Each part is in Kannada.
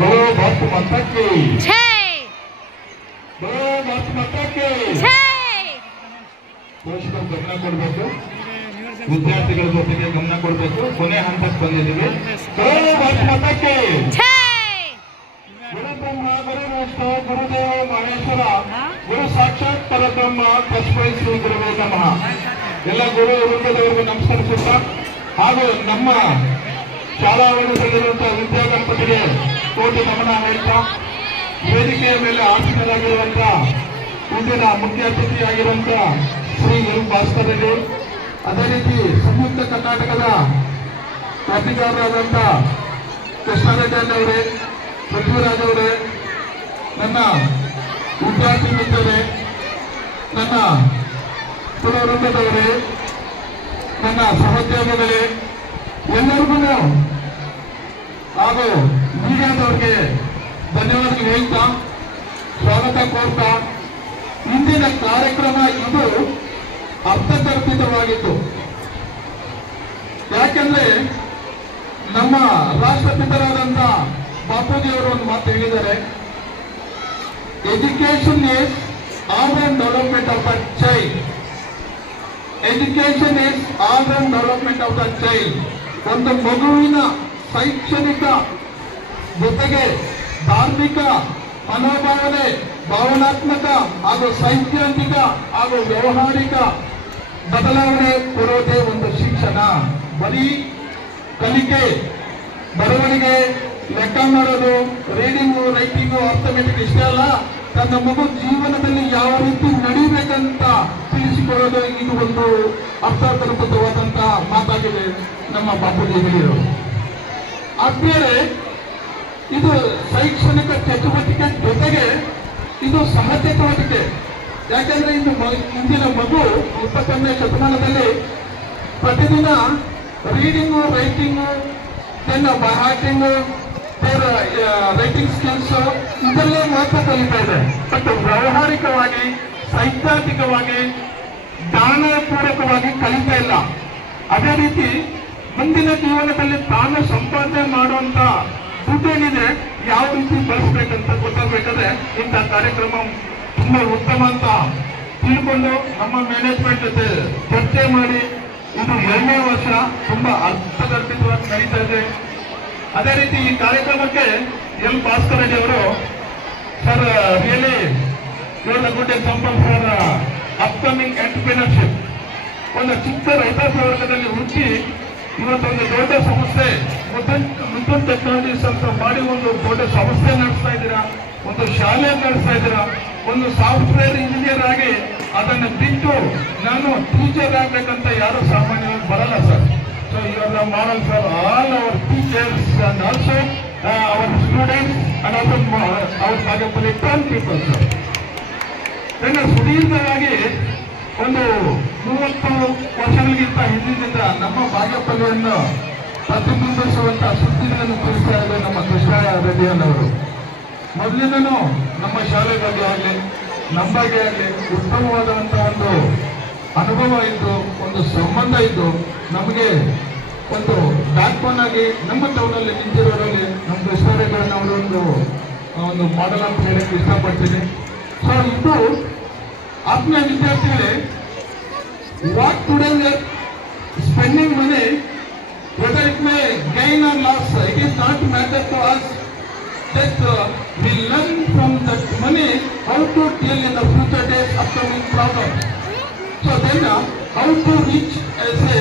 बोलो भारत माता की जय। बोलो भारत माता की जय। ಪೋಷಕರು ಗಮನ ಕೊಡಬೇಕು, ವಿದ್ಯಾರ್ಥಿಗಳ ಜೊತೆಗೆ ಗಮನ ಕೊಡಬೇಕು. ಕೊನೆ ಹಂತಕ್ಕೆ ಬಂದಿದ್ದೀವಿ. बोलो भारत माता की जय। गुरु ब्रह्मा गुरु विष्णु गुरुदेव महेश्वर गुरु साक्षाತ್ ಪರಬ್ರಹ್ಮ ತಸ್ಮೈ ಶ್ರೀ ಗುರುವೇ ನಮಃ. ಎಲ್ಲ ಗುರು ವೃಂದದವರಿಗೂ ನಮಸ್ಕರಿಸುತ್ತಾ ಹಾಗೂ ನಮ್ಮ ಶಾಲಾವರಣದಲ್ಲಿರುವಂತಹ ವಿದ್ಯಾಗಣಪತಿಗೆ ಕೋಟಿ ನಮನ ಹೇಳ್ತಾ, ವೇದಿಕೆಯ ಮೇಲೆ ಆಸೀನರಾಗಿರುವಂತಹ ಇಂದಿನ ಮುಖ್ಯ ಅತಿಥಿಯಾಗಿರುವಂತಹ ಶ್ರೀ ಎಂ ಭಾಸ್ಕರ್ ರೆಡ್ಡಿ, ಅದೇ ರೀತಿ ಸಂಯುಕ್ತ ಕರ್ನಾಟಕದ ಪತ್ರಿಕಾರರಾದಂಥ ಕೃಷ್ಣಾರೆಡ್ಡಿ ಅವರೇ, ಪೃಥ್ವಿರಾಜ್ ಅವರೇ, ನನ್ನ ವಿದ್ಯಾರ್ಥಿ ಮಿತ್ರರೇ, ನನ್ನ ಕುಲವೃಂದದವರೇ, ನನ್ನ ಸಹೋದ್ಯೋಗಿಗಳೇ, ಎಲ್ಲರಿಗೂ ಹಾಗೂ ಮೀಡಿಯಾದವರಿಗೆ ಧನ್ಯವಾದಗಳು ಹೇಳ್ತಾ ಸ್ವಾಗತ ಕೋರ್ತಾ, ಇಂದಿನ ಕಾರ್ಯಕ್ರಮ ಇದು ಅರ್ಥಗರ್ಭಿತವಾಗಿತ್ತು. ಯಾಕೆಂದ್ರೆ ನಮ್ಮ ರಾಷ್ಟ್ರಪಿತರಾದಂಥ ಬಾಪೂಜಿಯವರು ಒಂದು ಮಾತು ಹೇಳಿದ್ದಾರೆ, education is all round development of the child. Education is all round development of the child. ಒಂದು ಮಗುವಿನ ಶೈಕ್ಷಣಿಕ ಜೊತೆಗೆ ಧಾರ್ಮಿಕ ಮನೋಭಾವನೆ, ಭಾವನಾತ್ಮಕ ಹಾಗೂ ಸೈದ್ಧಾಂತಿಕ ಹಾಗೂ ವ್ಯವಹಾರಿಕ ಬದಲಾವಣೆ ಕೊಡೋದೇ ಒಂದು ಶಿಕ್ಷಣ. ಬರೀ ಕಲಿಕೆ, ಬರವಣಿಗೆ, ಲೆಕ್ಕ ಮಾಡೋದು, ರೀಡಿಂಗು, ರೈಟಿಂಗು, ಅರ್ಥಮೆಟಿಕ್ ಇಷ್ಟೇ ಅಲ್ಲ, ತನ್ನ ಮಗು ಜೀವನದಲ್ಲಿ ಯಾವ ರೀತಿ ನಡೀಬೇಕಂತ ತಿಳಿಸಿಕೊಡೋದು ಇದು ಒಂದು ಅರ್ಥಗರ್ಭಿತವಾದಂತ ಮಾತಾಗಿದೆ ನಮ್ಮ ಬಾಪೂಜಿ ಹೇಳಿದರು. ಆದ್ಮೇಲೆ ಇದು ಶೈಕ್ಷಣಿಕ ಚಟುವಟಿಕೆ ಜೊತೆಗೆ ಇದು ಸಹ ಚಟುವಟಿಕೆ. ಯಾಕೆಂದ್ರೆ ಇಂದಿನ ಮಗು 21ನೇ ಶತಮಾನದಲ್ಲಿ ಪ್ರತಿದಿನ reading, writing, by hearting, writing skills ಇದೆಲ್ಲೇ ಮಾತ್ರ ಕಲಿತಾ ಇದೆ. ಬಟ್ ವ್ಯಾವಹಾರಿಕವಾಗಿ, ಸೈದ್ಧಾಂತಿಕವಾಗಿ, ಜ್ಞಾನಪೂರ್ವಕವಾಗಿ ಕಲಿತಾ ಇಲ್ಲ. ಅದೇ ರೀತಿ ಮುಂದಿನ ಜೀವನದಲ್ಲಿ ತಾನು ಸಂಪಾದನೆ ಮಾಡುವಂತ ದುಡ್ಡೇನಿದೆ ಯಾವ ರೀತಿ ಬಳಸಬೇಕಂತ ಗೊತ್ತಾಗಬೇಕಾದ್ರೆ ಇಂಥ ಕಾರ್ಯಕ್ರಮ ತುಂಬಾ ಉತ್ತಮ ಅಂತ ತಿಳ್ಕೊಂಡು ನಮ್ಮ ಮ್ಯಾನೇಜ್ಮೆಂಟ್ ಜೊತೆ ಚರ್ಚೆ ಮಾಡಿ ಇದು 2ನೇ ವರ್ಷ ತುಂಬಾ ಅರ್ಥಗರ್ಭಿತವಾಗಿ ನಡೀತಾ ಇದೆ. ಅದೇ ರೀತಿ ಈ ಕಾರ್ಯಕ್ರಮಕ್ಕೆ ಎಲ್ ಭಾಸ್ಕರ್ ರೆಡ್ಡಿ ಅವರು sir really good example for upcoming entrepreneurship. ಒಂದು ಚಿಕ್ಕ ರೈತ ವರ್ಗದಲ್ಲಿ ಹುಟ್ಟಿ ಇವತ್ತೊಂದು ದೊಡ್ಡ ಸಂಸ್ಥೆ ಮುತ್ತೂಟ್ ಟೆಕ್ನಾಲಜೀಸ್ ಅಂತ ಮಾಡಿ ಒಂದು ದೊಡ್ಡ ಸಂಸ್ಥೆ ನಡೆಸ್ತಾ ಇದ್ದೀರಾ, ಒಂದು ಶಾಲೆ ನಡೆಸ್ತಾ ಇದ್ದೀರಾ. ಒಂದು ಸಾಫ್ಟ್ವೇರ್ ಇಂಜಿನಿಯರ್ ಆಗಿ ಅದನ್ನು ಬಿಟ್ಟು ನಾನು ಟೀಚರ್ ಆಗ್ಬೇಕಂತ ಯಾರು ಸಾಮಾನ್ಯವಾಗಿ ಬರಲ್ಲ ಸರ್. ಸೊ ಇವಾಗ model for all our teachers and also our students and also our Bagepalli people sir. ಸುದೀರ್ಘವಾಗಿ ಒಂದು 30 ವರ್ಷಗಳಿಗಿಂತ ಹಿಂದಿನಿಂದ ನಮ್ಮ ಬಾಗೇಪಲ್ಲಿಯನ್ನು ಪ್ರತಿಬಿಂಬಿಸುವಂತಹ ಸುದ್ದಿಗಳನ್ನು ತಿಳಿಸ್ತಾ ಇದ್ದಾರೆ ನಮ್ಮ ಕೃಷ್ಣ ರೆಡ್ಡಿಯನ್ನವರು. ಮೊದಲಿಂದನೂ ನಮ್ಮ ಶಾಲೆ ಬಗ್ಗೆ ಆಗಲಿ, ನಮ್ಮ ಬಗ್ಗೆ ಆಗಲಿ ಉತ್ತಮವಾದಂಥ ಒಂದು ಅನುಭವ ಇದ್ದು, ಒಂದು ಸಂಬಂಧ ಇದ್ದು, ನಮಗೆ ಒಂದು ಬ್ಯಾಕ್ ಬೋನ್ ಆಗಿ ನಮ್ಮ ಟೌನಲ್ಲಿ ನಿಂತಿರೋರಲ್ಲಿ ನಮ್ಮ ಕೃಷ್ಣ ರೆಡ್ಡಿಯನ್ನವರು ಒಂದು ಮಾಡೆಲ್ ಅಂತ ಹೇಳಕ್ಕೆ ಇಷ್ಟಪಡ್ತೀನಿ. ಸೊ ಇದು ಆತ್ಮೀಯ ವಿದ್ಯಾರ್ಥಿಗಳೇ, what today we are spending money, whether it may gain or loss, it is not matter to us. That we learn from that money how to deal in the future days upcoming problems. So then how to reach as a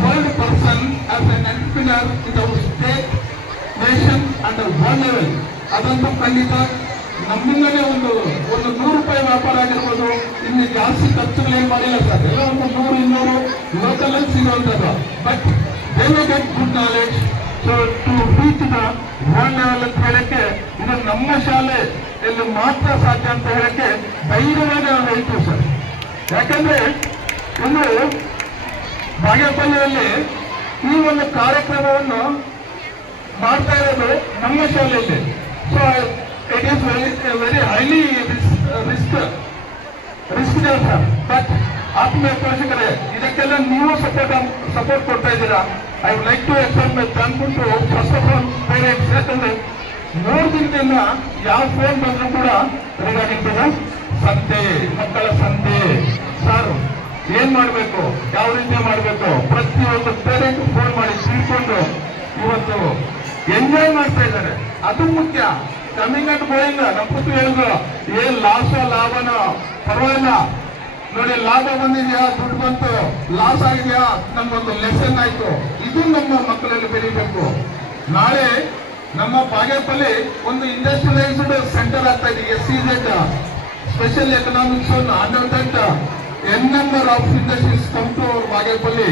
world person, as an entrepreneur in our state, nation and the world level. ಅದಂತೂ ಖಂಡಿತ ನಮ್ಮಿಂದಲೇ ಒಂದು 100 ರೂಪಾಯಿ ವ್ಯಾಪಾರ ಆಗಿರ್ಬೋದು, ಇನ್ನು ಜಾಸ್ತಿ ಖರ್ಚುಗಳೇನು ಮಾಡಿಲ್ಲ ಸರ್. ಎಲ್ಲ ಒಂದು 100-200 ಲೋಕಲಲ್ಲಿ ಸಿಗುವಂಥದ್ದು. But they will get good knowledge. So to reach the world level ಅಂತ ಹೇಳಕ್ಕೆ ಇದು ನಮ್ಮ ಶಾಲೆಯಲ್ಲಿ ಮಾತ್ರ ಸಾಧ್ಯ ಅಂತ ಹೇಳಕ್ಕೆ ಧೈರ್ಯವಾಗಿ ನಾವು ಹೇಳ್ತೀವಿ ಸರ್. ಯಾಕಂದ್ರೆ ಇನ್ನು ಬಾಗೇಪಲ್ಲಿಯಲ್ಲಿ ಈ ಒಂದು ಕಾರ್ಯಕ್ರಮವನ್ನು ಮಾಡ್ತಾ ಇರೋದು ನಮ್ಮ ಶಾಲೆಯಲ್ಲಿ. So it is very highly risk sir. But ಆತ್ಮೀಯ ಪೋಷಕರೇ, ಇದಕ್ಕೆಲ್ಲ ನೀವು ಸಪೋರ್ಟ್ ಕೊಡ್ತಾ ಇದ್ದೀರಾ. I would like to express my thankful to first of all parents. ಯಾಕಂದ್ರೆ 3 ದಿನದಿಂದ ಯಾವ ಫೋನ್ ಬಂದ್ರು ಕೂಡ ರಿಗಾರ್ಡಿಂಗ್ ಟು ಸಂತೆ, ಮಕ್ಕಳ ಸಂತೆ. ಸರ್ ಏನ್ ಮಾಡ್ಬೇಕು, ಯಾವ ರೀತಿ ಮಾಡ್ಬೇಕು, ಪ್ರತಿಯೊಂದು ಪೇರೆಂಟ್ ಫೋನ್ ಮಾಡಿ ತಿಳ್ಕೊಂಡು ಇವತ್ತು ಎಂಜಾಯ್ ಮಾಡ್ತಾ ಇದ್ದಾರೆ. ಅದು ಮುಖ್ಯ. ಕಮಿಂಗ್ ಅಂಡ್ ಗೋಯಿಂಗ್ ನಮ್ಮ ಪುತ್ರ ಹೇಳಿದ್ರು, ಏನ್ ಲಾಭನೋ ಪರವಾಗಿಲ್ಲ ನೋಡಿ, ಲಾಭ ಬಂದಿದ್ಯಾ, ದುಡ್ಡು ಬಂತು, ಲಾಸ್ ಆಗಿದ್ಯಾ, ನಮ್ಗೊಂದು ಲೆಸನ್ ಆಯ್ತು. ಇದು ನಮ್ಮ ಮಕ್ಕಳಲ್ಲಿ ಬೆಳಿಬೇಕು. ನಾಳೆ ನಮ್ಮ ಬಾಗೇಪಲ್ಲಿ ಒಂದು ಇಂಡಸ್ಟ್ರಿಯಲೈಸ್ಡ್ ಸೆಂಟರ್ ಆಗ್ತಾ ಇದೆ. SEZ special economics number of industries come to Bagepalli.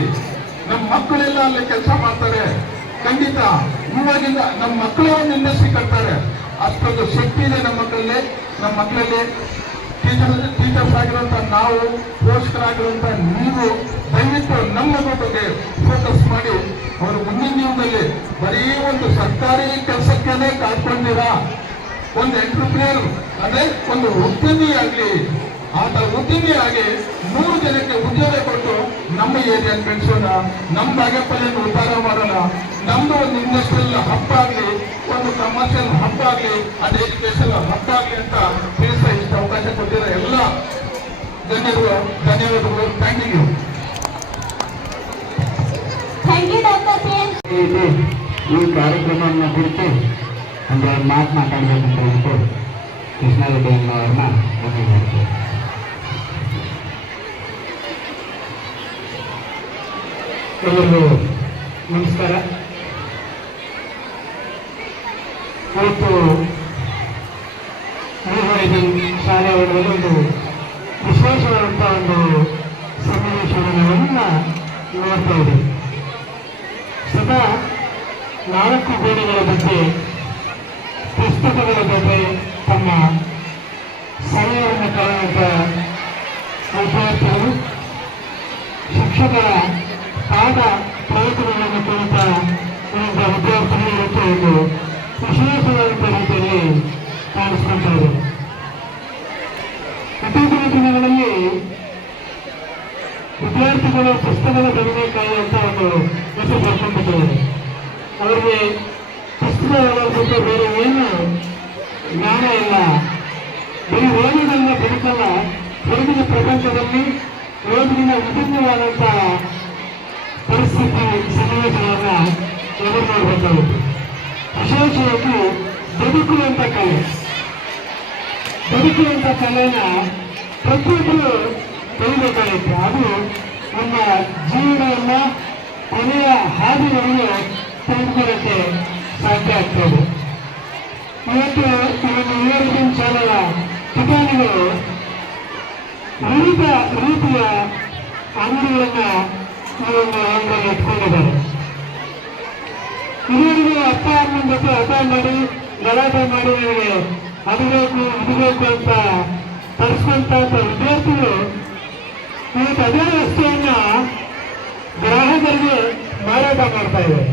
ನಮ್ಮ ಮಕ್ಕಳೆಲ್ಲ ಅಲ್ಲಿ ಕೆಲಸ ಮಾಡ್ತಾರೆ. ಖಂಡಿತ ಇವಾಗಿಂದ ನಮ್ಮ ಮಕ್ಕಳೇ ಒಂದು ಇಂಡಸ್ಟ್ರಿ ಕಟ್ತಾರೆ. ಅಷ್ಟೊಂದು ಶಕ್ತಿ ಇದೆ ನಮ್ಮ ಮಕ್ಕಳಲ್ಲಿ. ಟೀಚರ್ಸ್ ಆಗಿರುವಂತ ನಾವು, ಪೋಷಕರಾಗಿರುವಂತ ನೀವು ದಯವಿಟ್ಟು ನಮ್ಮ ಬಗ್ಗೆ ಫೋಕಸ್ ಮಾಡಿ ಅವರು ಮುಂದಿನ ಜೀವನದಲ್ಲಿ ಬರೀ ಒಂದು ಸರ್ಕಾರಿ ಕೆಲಸಕ್ಕೇನೆ ಕಾಡ್ಕೊಂಡಿರಾ ಒಂದು ಎಂಟರ್ಪ್ರಿನರ್ ಅಂದ್ರೆ ಒಂದು ಉದ್ಯಮಿ ಆಗಲಿ, ಆತ ಉದ್ಯಮಿ ಆಗಿ 100 ಜನಕ್ಕೆ ಉದ್ಯೋಗ ಕೊಟ್ಟು ನಮ್ಮ ಏರಿಯಾ ಬೆಳೆಸೋಣ, ನಮ್ಮ ಬಾಗೇಪಲ್ಲಿಯನ್ನು ಉದ್ಧಾರ ಮಾಡೋಣ. ನಮ್ದು ಒಂದು ಇಂಡಸ್ಟ್ರಿಯಲ್ ಹಬ್ ಆಗಲಿ, ಒಂದು ಕಮರ್ಷಿಯಲ್ ಹಬ್ ಆಗಲಿ, ಅದು ಎಜುಕೇಶನ್ ಹಬ್ ಆಗಲಿ ಅಂತ ತಿಳಿಸ ಇಷ್ಟು ಅವಕಾಶ ಕೊಟ್ಟಿರೋ ಎಲ್ಲ ಧನ್ಯವಾದಗಳು. Thank you. ಈ ಕಾರ್ಯಕ್ರಮವನ್ನು ಕುರಿತು ಒಂದು ಮಾತು ಮಾತಾಡಬೇಕಂತ ಹೇಳ್ಬಿಟ್ಟು ಕೃಷ್ಣಾರೆಡ್ಡಿ ಅನ್ನೋರನ್ನ ಮನವಿ ಮಾಡ್ತೀವಿ. ಎಲ್ಲರಿಗೂ ನಮಸ್ಕಾರ. ಇವತ್ತು ಶಾಲೆ ಒಳಗಡೆ ಒಂದು ವಿಶೇಷವಾದಂಥ ಒಂದು ಸನ್ನಿವೇಶವನ್ನು ನೋಡ್ತಾ ಇದ್ದೀವಿ. ಸದಾ 4 ಗೋಡೆಗಳ ಬಗ್ಗೆ, ಪುಸ್ತಕಗಳ ಬಗ್ಗೆ ತಮ್ಮ ಸಮಯವನ್ನು ಕಳೆಯುವಂಥ ವಿದ್ಯಾರ್ಥಿಗಳು, ಶಿಕ್ಷಕರ ಪಾಠ ಪ್ರಯತ್ನಗಳನ್ನು ಕುರಿತ ವಿದ್ಯಾರ್ಥಿಗಳು ಇವತ್ತು ಒಂದು ವಿಶೇಷವಾದಂಥ ರೀತಿಯಲ್ಲಿ ಕಾಣಿಸ್ಕೊಳ್ತಾ ಇದೆ. ಇತ್ತೀಚಿನ ದಿನಗಳಲ್ಲಿ ವಿದ್ಯಾರ್ಥಿಗಳು ಪುಸ್ತಕದ ಬದನೆಕಾಯಿ ಅಂತ ಒಂದು ಹೆಸರು ಬರ್ಕೊಂಡ್ಬಿಟ್ಟಿದ್ದಾರೆ. ಅವರಿಗೆ ಪುಸ್ತಕಗಳ ಬಗ್ಗೆ ಬೇರೆ ಏನು ಜ್ಞಾನ ಇಲ್ಲ. ಬರೀ ಓದಿನ ಬದುಕಲ್ಲ, ಹೊರಗಿನ ಪ್ರಪಂಚದಲ್ಲಿ ಓದಿನ ವಿಭಿನ್ನವಾದಂಥ ಪರಿಸ್ಥಿತಿ ಸನ್ನಿವೇಶಗಳನ್ನು ಎದುರು ಮಾಡಬೇಕಾಗುತ್ತೆ. ವಿಶೇಷವಾಗಿ ಬದುಕುವಂಥ ಕಲೆನ ಪ್ರತಿಯೊಬ್ಬರು ಕಲಿಬೇಕಾಗುತ್ತೆ. ಅದು ನಮ್ಮ ಜೀವನವನ್ನ ಕೊನೆಯ ಹಾದಿಗಳಿಗೆ ತೆಗೆದುಕೊಳ್ಳಕ್ಕೆ ಸಾಧ್ಯ ಆಗ್ತದೆ. ಇವತ್ತು ಯುವಜನ ಶಾಲೆಯ ಠಿಕಾಣಿಗಳು ವಿವಿಧ ರೀತಿಯ ಅಂಗಡಿಗಳನ್ನ ಈ ಒಂದು ಅಂಗಡಿಯಲ್ಲಿ ಇಟ್ಕೊಂಡಿದ್ದಾರೆ. ಇವರಿಗೆ ಅಪ್ಪ ಅಮ್ಮನ ಜೊತೆ ಹಠ ಮಾಡಿ ಗಲಾಟೆ ಮಾಡಿ ನನಗೆ ಅದು ಬೇಕು ಇದು ಬೇಕು ಅಂತ ತರಿಸುವಂತ ವಿದ್ಯಾರ್ಥಿಗಳು ಇವತ್ತು ಅದೇ ವಸ್ತುವನ್ನ ಗ್ರಾಹಕರಿಗೆ ಮಾರಾಟ ಮಾಡ್ತಾ ಇದ್ದಾರೆ.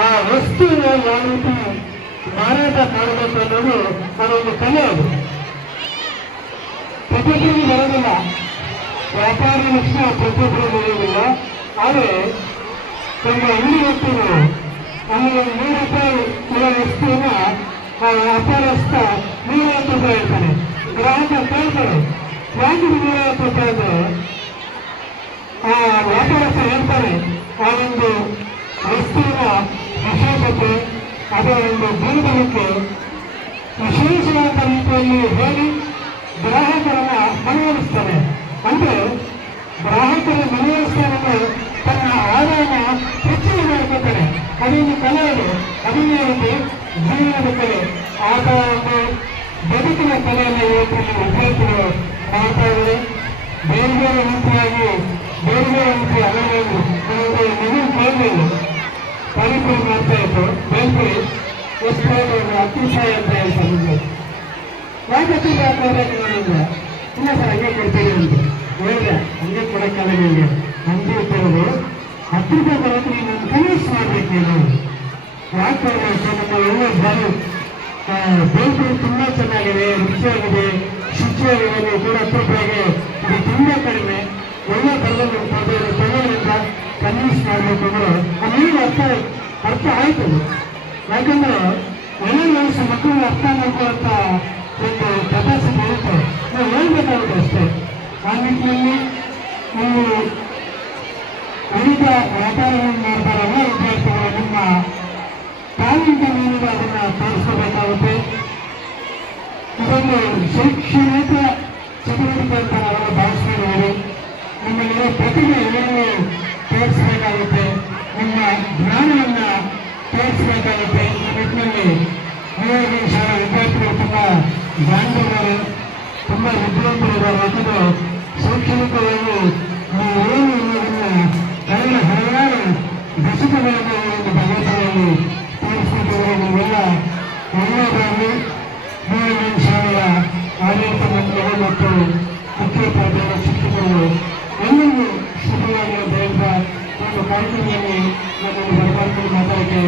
ಆ ವಸ್ತುವಿನ ಯಾವ ರೀತಿ ಮಾರಾಟ ಮಾಡಬೇಕು ಅನ್ನೋದು ಅದೊಂದು ಕಲೆ. ಅದು ಪ್ರತಿಯೊಬ್ಬರಿಗೂ ಬರೋದಿಲ್ಲ. ವ್ಯಾಪಾರ ಲಕ್ಷಣ ಪ್ರತಿಯೊಬ್ಬರು ಬರೆಯೋದಿಲ್ಲ. ಆದರೆ ನಮ್ಮ ಇವತ್ತಿನ ಅಲ್ಲಿ ₹100 ಇರೋ ವಸ್ತುವನ್ನ ವ್ಯಾಪಾರಸ್ಥ ₹150 ಇರ್ತಾನೆ. ಗ್ರಾಹಕ ಕೇಳ್ತಾರೆ, ಯಾಕೆ ₹150 ಅಂದ್ರೆ ಆ ವ್ಯಾಪಾರಸ್ಥ ಹೇಳ್ತಾರೆ ಆ ಒಂದು ವಸ್ತುವಿನ ವಿಶೇಷತೆ, ಅದರ ಒಂದು ಗುಣಗಳಿಗೆ ವಿಶೇಷವಾದ ರೀತಿಯಲ್ಲಿ ಹೇಳಿ ಗ್ರಾಹಕರನ್ನ ಮನವೊಲಿಸ್ತಾನೆ. ಅಂದ್ರೆ ಗ್ರಾಹಕರ ಮನವೊಲಿಸ್ತಾನೆ, ತನ್ನ ಆದಾಯನ ಹೆಚ್ಚಿಗೆ ಮಾಡ್ಕೊತಾನೆ. ಅದೊಂದು ಕಲೆ. ಅದನ್ನೇ ಒಂದು ಜೀವನದ ಕಲೆ. ಆದ ಒಂದು ಬದುಕಿನ ಕಲೆಯನ್ನು ಇವತ್ತು ವಿದ್ಯಾರ್ಥಿಗಳು ಮಾಡ್ತಾ ಇದ್ದಾರೆ. ಬೇರೆ ಬೇರೆ ರೀತಿಯಾಗಿ ಬೇರೆ ಬೇರೆ ರೀತಿಯ ಅಲೆಗಳು ನೀವು ಕೇಳಬೇಕು. ಕಾರ್ಯಕ್ರಮ ಮಾಡ್ತಾ ಇತ್ತು ಬೇಲ್ಪುರಿ ಎಷ್ಟು ಅತಿಶಯ ಅಂತ ಹೇಳ್ತಾರೆ. ಯಾಕೆ ಇಲ್ಲ ಸರ್ ಹಂಗೆ ಕೊಡ್ತೀವಿ ಅಂತ ಹೇಳಿದೆ. ಹಂಗೆ ಕೊಡೋಕ್ಕಲ್ಲ, ನಿಮಗೆ ಹಂಗೆ ಕೊಡೋದು ₹10 ಬರೋದು ನೀವು ಕನ್ವಿನ್ಸ್ ಮಾಡಬೇಕು. ನೀವು ಯಾಕೆ ಕೊಡಬೇಕು? ನಮ್ಮ ಎಲ್ಲ ಬಾರಿ ಬೇಲ್ಪುರಿ ತುಂಬ ಚೆನ್ನಾಗಿದೆ, ರುಚಿಯಾಗಿದೆ, ಶುಚಿಯಾಗಿದೆ. ನೀವು ಕೂಡ ₹10 ಇದು ತುಂಬ ಕಡಿಮೆ, ಒಳ್ಳೆ ಬರಲು ತಗೊಳ್ಳೋದ್ರಿಂದ ಕನ್ವಿನ್ಸ್ ಮಾಡಬೇಕು ಅಂದ್ರೆ ನೀವು ಅರ್ಥ ಆಯ್ತು. ಯಾಕಂದ್ರೆ ಎಲ್ಲ ವಯಸ್ಸು ಮಕ್ಕಳು ಅರ್ಥ ಮಾಡ್ಕೊಳ್ಳುವಂತ ಒಂದು ಕೆಪಾಸಿಟಿ ಇರುತ್ತೆ. ನಾವು ಹೇಳ್ಬೇಕಾಗುತ್ತೆ ಅಷ್ಟೇ. ಆ ನಿಟ್ಟಿನಲ್ಲಿ ನೀವು ವಿವಿಧ ವ್ಯಾಪಾರಗಳನ್ನು ಮಾಡ್ತಾರಲ್ಲ ವಿದ್ಯಾರ್ಥಿಗಳು ನಿಮ್ಮ ಟ್ಯಾಲೆಂಟ್ ಏನಿದೆ ಅದನ್ನ ತೋರಿಸ್ಕೋಬೇಕಾಗುತ್ತೆ. ಇದೊಂದು ಶೈಕ್ಷಣಿಕ ಚಟುವಟಿಕೆ ಅಂತ ನಾವೆಲ್ಲ ಭಾವಿಸ್ಕೊಂಡಿದ್ದೀವಿ. ನಿಮ್ಮಲ್ಲಿರೋ ಪ್ರತಿಭೆ ಎಲ್ಲರೂ ತೋರಿಸಬೇಕಾಗುತ್ತೆ, ನಿಮ್ಮ ಜ್ಞಾನವನ್ನ ತೋರಿಸಬೇಕಾಗುತ್ತೆ. ಈ ನಿಟ್ಟಿನಲ್ಲಿ ಮೂರನೇ ಶಾಲಾ ವಿದ್ಯಾರ್ಥಿಗಳು ತುಂಬಾ ಜಾಣರಿದ್ದಾರೆ, ತುಂಬಾ ವಿದ್ಯಾವಂತರಿದ್ದಾರೆ. ಯಾಕಂದ್ರೆ ಶೈಕ್ಷಣಿಕವಾಗಿ ನೀವೇನು ಅನ್ನೋದನ್ನ ಕಳೆದ ಹಲವಾರು ದಶಕಗಳಲ್ಲಿ ಒಂದು ಭಗವತದಲ್ಲಿ ತೋರಿಸ್ಕೊಟ್ಟಿದ್ದಾರೆ. ನೀವೆಲ್ಲ ಒಳ್ಳೆಯದಾಗಿ ಮೂರನೇ ಶಾಲೆಯ ಆಡಳಿತ ಮಂಡಳಿಗಳು ಮತ್ತು ಮುಖ್ಯೋಪಾಧ್ಯಾಯರ ಶಿಕ್ಷಕರು ಎಲ್ಲರೂ ಶುಭವಾಗಿ ಬೆಳೆದ ಒಂದು ಕಾರ್ಯಕ್ರಮದಲ್ಲಿ ನಮ್ಮನ್ನು ಬರಮಾಡಿಕೊಂಡು ಮಾತಾಡಕ್ಕೆ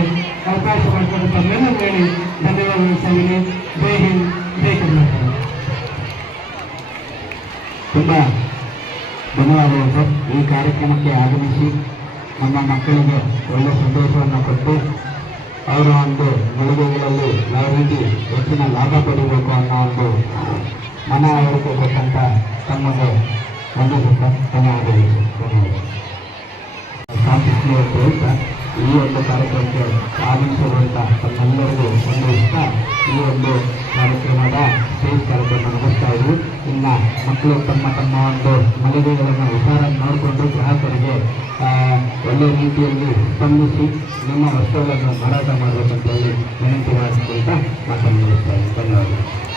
ಅವಕಾಶ ಮಾಡಿಕೊಂಡು ತಮ್ಮೆಲ್ಲ ಹೇಳಿ ಧನ್ಯವಾದಗಳು ಸಾಗಿನಿ. ಜೈ ಹಿಂದ್, ಜೈ ಕರ್ನಾಟಕ. ತುಂಬ ಧನ್ಯವಾದಗಳು ಸರ್. ಈ ಕಾರ್ಯಕ್ರಮಕ್ಕೆ ಆಗಮಿಸಿ ನಮ್ಮ ಮಕ್ಕಳಿಗೆ ಒಳ್ಳೆಯ ಸಂದೇಶವನ್ನು ಕೊಟ್ಟು ಅವರ ಒಂದು ಗಳಿಗೆಗಳಲ್ಲಿ ಯಾವ ರೀತಿ ಹೆಚ್ಚಿನ ಲಾಭ ಪಡಿಬೇಕು ಅನ್ನೋ ಒಂದು ಮನವರಿಕೆ ಕೊಟ್ಟಂತ ತಮಗೆ ವಂದಿಸುತ್ತಾ ಧನ್ಯವಾದಗಳು ಸರ್. ಧನ್ಯವಾದಗಳು. ಕಾಂಪಿಸ್ಲಿ ಅಂತ ಹೇಳ್ತಾ ಈ ಒಂದು ಕಾರ್ಯಕ್ರಮಕ್ಕೆ ಆಗಮಿಸಿರುವಂಥ ತಮ್ಮೆಲ್ಲರಿಗೂ ಒಂದು ಇಷ್ಟ ಈ ಒಂದು ಕಾರ್ಯಕ್ರಮದ ಸ್ಟೇಜ್ ಕಾರ್ಯಕ್ರಮ ಮುಗಿಸ್ತಾ ಇದ್ವಿ. ಇನ್ನು ಮಕ್ಕಳು ತಮ್ಮ ಒಂದು ಮಳಿಗೆಗಳನ್ನು ಹುಷಾರಾಗಿ ನೋಡಿಕೊಂಡು ಗ್ರಾಹಕರಿಗೆ ಒಳ್ಳೆಯ ರೀತಿಯಲ್ಲಿ ಸ್ಪಂದಿಸಿ ನಿಮ್ಮ ವಸ್ತುಗಳನ್ನು ಮಾರಾಟ ಮಾಡಬೇಕಂತ ಹೇಳಿ ವಿನಂತಿ ಮಾಡಿಸ್ಕೊಳ್ತಾ ಮಾತನ್ನು ಮುಗಿಸ್ತಾ ಇದ್ದೀನಿ. ಧನ್ಯವಾದಗಳು.